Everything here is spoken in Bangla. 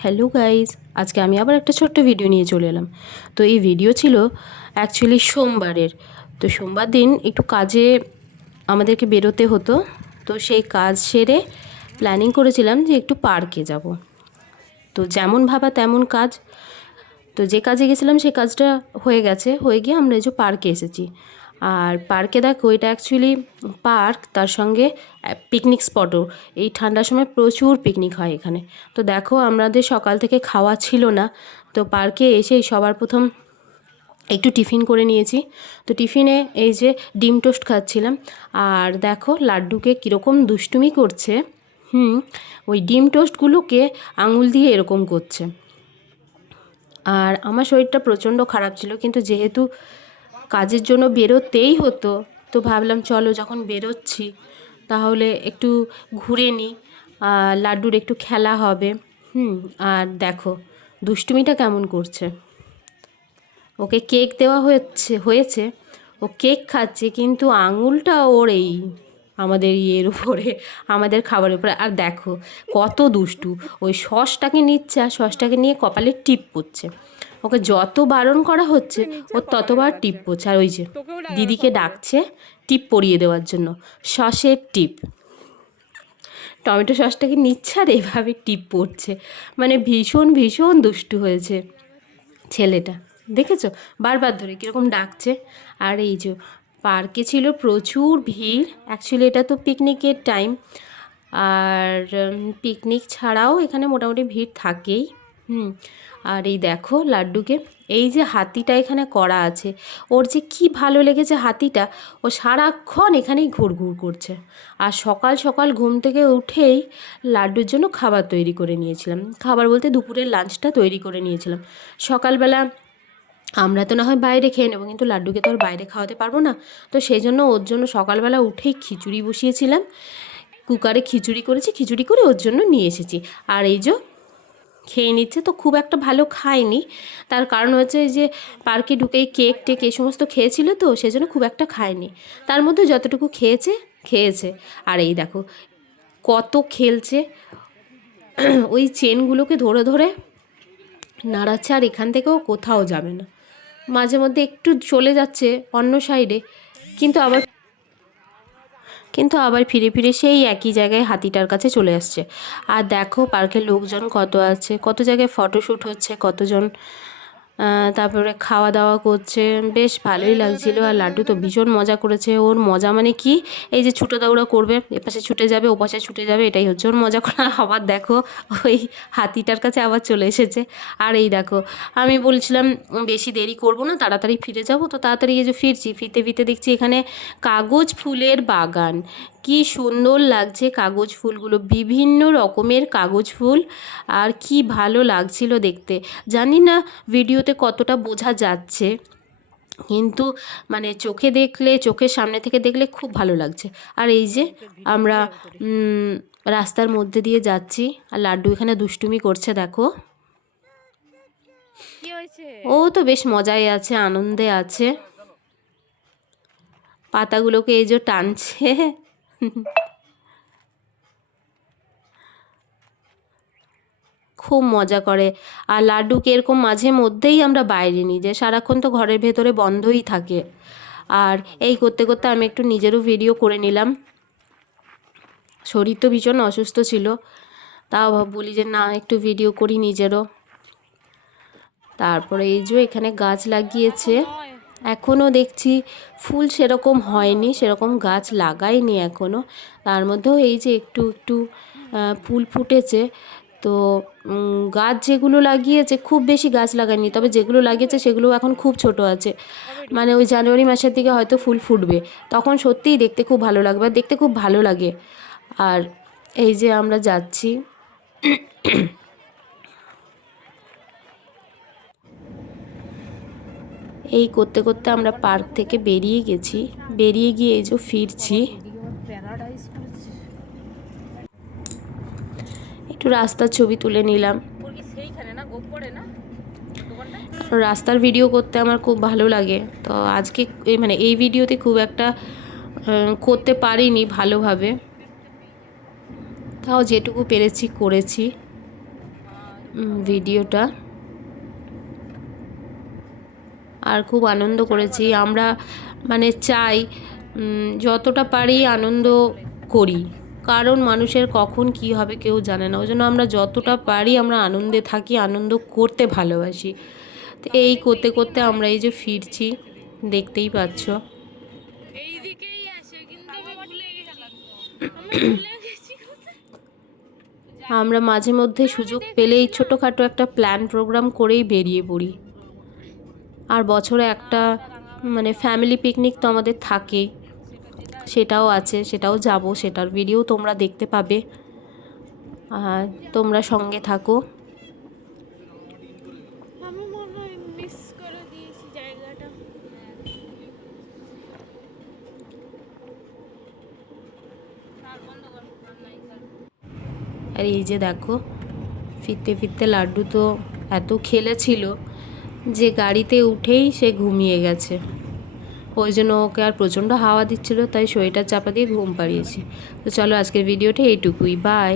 হ্যালো গাইজ, আজকে আমি আবার একটা ছোট্ট ভিডিও নিয়ে চলে এলাম। তো এই ভিডিও ছিল অ্যাকচুয়ালি সোমবারের। তো সোমবার দিন একটু কাজে আমাদেরকে বেরোতে হতো। তো সেই কাজ সেরে প্ল্যানিং করেছিলাম যে একটু পার্কে যাব। তো যেমন ভাবা তেমন কাজ। তো যে কাজে গেছিলাম সেই কাজটা হয়ে গেছে, হয়ে গিয়ে আমরা এই যে পার্কে এসেছি। আর পার্কে দেখো, এটা অ্যাকচুয়ালি পার্ক, তার সঙ্গে পিকনিক স্পটও। এই ঠান্ডার সময় প্রচুর পিকনিক হয় এখানে। তো দেখো, আমাদের সকাল থেকে খাওয়া ছিল না। তো পার্কে এসেই সবার প্রথম একটু টিফিন করে নিয়েছি। তো টিফিনে এই যে ডিম টোস্ট খাচ্ছিলাম। আর দেখো লাড্ডুকে কীরকম দুষ্টুমি করছে। ওই ডিম টোস্টগুলোকে আঙুল দিয়ে এরকম করছে। আর আমার শরীরটা প্রচণ্ড খারাপ ছিল, কিন্তু যেহেতু কাজের জন্য বেরোতেই হতো, তো ভাবলাম চলো যখন বেরোচ্ছি তাহলে একটু ঘুরে নিই, লাড্ডুর একটু খেলা হবে। আর দেখো দুষ্টুমিটা কেমন করছে। ওকে কেক দেওয়া হয়েছে, ও কেক খাচ্ছে, কিন্তু আঙুলটা ওর এই আমাদের ইয়ের উপরে, আমাদের খাবারের উপরে। আর দেখো কত দুষ্টু, ওই সসটাকে নিচ্ছে আর সসটাকে নিয়ে কপালে টিপ পড়ছে। ওকে যত বারণ করা হচ্ছে ও ততবার টিপ পড়ছে। আর ওই যে দিদিকে ডাকছে টিপ পরিয়ে দেওয়ার জন্য, সসের টিপ। টমেটো সসটাকে নিচ্ছে আর এইভাবে টিপ পড়ছে। মানে ভীষণ ভীষণ দুষ্টু হয়েছে ছেলেটা, দেখেছো? বারবার ধরে কীরকম ডাকছে। আর এই যে পার্কে ছিল প্রচুর ভিড়। অ্যাকচুয়ালি এটা তো পিকনিকের টাইম, আর পিকনিক ছাড়াও এখানে মোটামুটি ভিড় থাকেই। আর এই দেখো লাড্ডুকে, এই যে হাতিটা এখানে করা আছে, ওর যে কি ভালো লেগেছে হাতিটা। ও সারাক্ষণ এখানেই ঘুরঘুর করছে। আর সকাল সকাল ঘুম থেকে উঠেই লাড্ডুর জন্য খাবার তৈরি করে নিয়েছিলাম। খাবার বলতে দুপুরের লাঞ্চটা তৈরি করে নিয়েছিলাম। সকালবেলা আমরা তো না হয় বাইরে খেয়ে নেবো, কিন্তু লাড্ডুকে তো আর বাইরে খাওয়াতে পারবো না। তো সেই জন্য ওর জন্য সকালবেলা উঠেই খিচুড়ি বসিয়েছিলাম, কুকারে খিচুড়ি করেছি, খিচুড়ি করে ওর জন্য নিয়ে এসেছি। আর এই যে খেয়ে নিচ্ছে। তো খুব একটা ভালো খায়নি, তার কারণ হচ্ছে যে পার্কে ঢুকেই কেক টেক এই সমস্ত খেয়েছিল, তো সেজন্য খুব একটা খায়নি। তার মধ্যে যতটুকু খেয়েছে খেয়েছে। আর এই দেখো কত খেলছে, ওই চেনগুলোকে ধরে ধরে নাড়াচ্ছে। আর এখান থেকেও কোথাও যাবে না, মাঝে মধ্যে একটু চলে যাচ্ছে অন্য সাইডে, কিন্তু আবার ফিরে ফিরে সেই একই জায়গায় হাতিটার কাছে চলে আসছে। আর দেখো পার্কের লোকজন কত আছে, কত জায়গায় ফটোশ্যুট হচ্ছে, কতজন তারপরে খাওয়া দাওয়া করছে, বেশ ভালোই লাগছিল। আর লাড্ডু তো ভীষণ মজা করেছে। ওর মজা মানে কি, এই যে ছুটো দৌড়া করবে, এপাশে ছুটে যাবে ওপাশে ছুটে যাবে, এটাই হচ্ছে ওর মজা করা। আবার দেখো ওই হাতিটার কাছে আবার চলে এসেছে। আর এই দেখো আমি বলছিলাম বেশি দেরি করব না, তাড়াতাড়ি ফিরে যাব। তো তাড়াতাড়ি এই যে ফিরছি, ফিরতে ফিরতে দেখছি এখানে কাগজ ফুলের বাগান। কি সুন্দর লাগছে কাগজ ফুলগুলো, বিভিন্ন রকমের কাগজ ফুল। আর কি ভালো লাগছিল দেখতে। জানি না ভিডিওতে কতটা বোঝা যাচ্ছে, কিন্তু মানে চোখে দেখলে, চোখের সামনে থেকে দেখলে খুব ভালো লাগছে। আর এই যে আমরা রাস্তার মধ্যে দিয়ে যাচ্ছি, আর লাড্ডু এখানে দুষ্টুমি করছে দেখো। ও তো বেশ মজায় আছে, আনন্দে আছে, পাতাগুলোকে এই যে টানছে। খুব মজা করে। আর লাড্ডুকে এরকম মাঝে মধ্যেই আমরা বাইরে নিই, যে সারাক্ষণ তো ঘরের ভেতরে বন্ধই থাকে। আর এই করতে করতে আমি একটু নিজেরও ভিডিও করে নিলাম। শরীর তো ভীষণ অসুস্থ ছিল, তাও বলি যে না একটু ভিডিও করি নিজেরও। তারপরে এই যে এখানে গাছ লাগিয়েছে, এখনও দেখছি ফুল সেরকম হয়নি, সেরকম গাছ লাগায়নি এখনও। তার মধ্যেও এই যে একটু একটু ফুল ফুটেছে। তো গাছ যেগুলো লাগিয়েছে, খুব বেশি গাছ লাগায়নি, তবে যেগুলো লাগিয়েছে সেগুলো এখন খুব ছোট আছে। মানে ওই জানুয়ারি মাসের দিকে হয়তো ফুল ফুটবে, তখন সত্যিই দেখতে খুব ভালো লাগবে, আর দেখতে খুব ভালো লাগে। আর এই যে আমরা যাচ্ছি, এই করতে করতে আমরা পার্ক থেকে বেরিয়ে গেছি। বেরিয়ে গিয়ে এই যে ফিরছি, একটু রাস্তার ছবি তুলে নিলাম। রাস্তার ভিডিও করতে আমার খুব ভালো লাগে। তো আজকে মানে এই ভিডিওতে খুব একটা করতে পারিনি ভালোভাবে, তাও যেটুকু পেরেছি করেছি। ভিডিওটা। আর খুব আনন্দ করেছি আমরা, মানে চাই যতটা পারি আনন্দ করি, কারণ মানুষের কখন কি হবে কেউ জানে না। ওই জন্য আমরা যতটা পারি আমরা আনন্দে থাকি, আনন্দ করতে ভালোবাসি। তো এই করতে করতে আমরা এই যে ফিরছি, দেখতেই পাচ্ছ। আমরা মাঝে মধ্যে সুযোগ পেলেই ছোটোখাটো একটা প্ল্যান প্রোগ্রাম করেই বেরিয়ে পড়ি। আর বছরে একটা মানে ফ্যামিলি পিকনিক তো আমাদের থাকেই, সেটাও আছে, সেটাও যাব, সেটার ভিডিও তোমরা দেখতে পাবে। আর তোমরা সঙ্গে থাকো। আমি মনে হয় মিস করে দিয়েছি জায়গাটা। আর এই যে দেখো, ফিরতে ফিরতে লাড্ডু তো এত খেলেছিল যে গাড়িতে উঠেই সে ঘুমিয়ে গেছে। ওই জন্য ওকে আর প্রচণ্ড হাওয়া দিচ্ছিল, তাই সোয়েটার চাপা দিয়ে ঘুম পাড়িয়েছি। তো চলো আজকের ভিডিওটা এইটুকুই, বাই।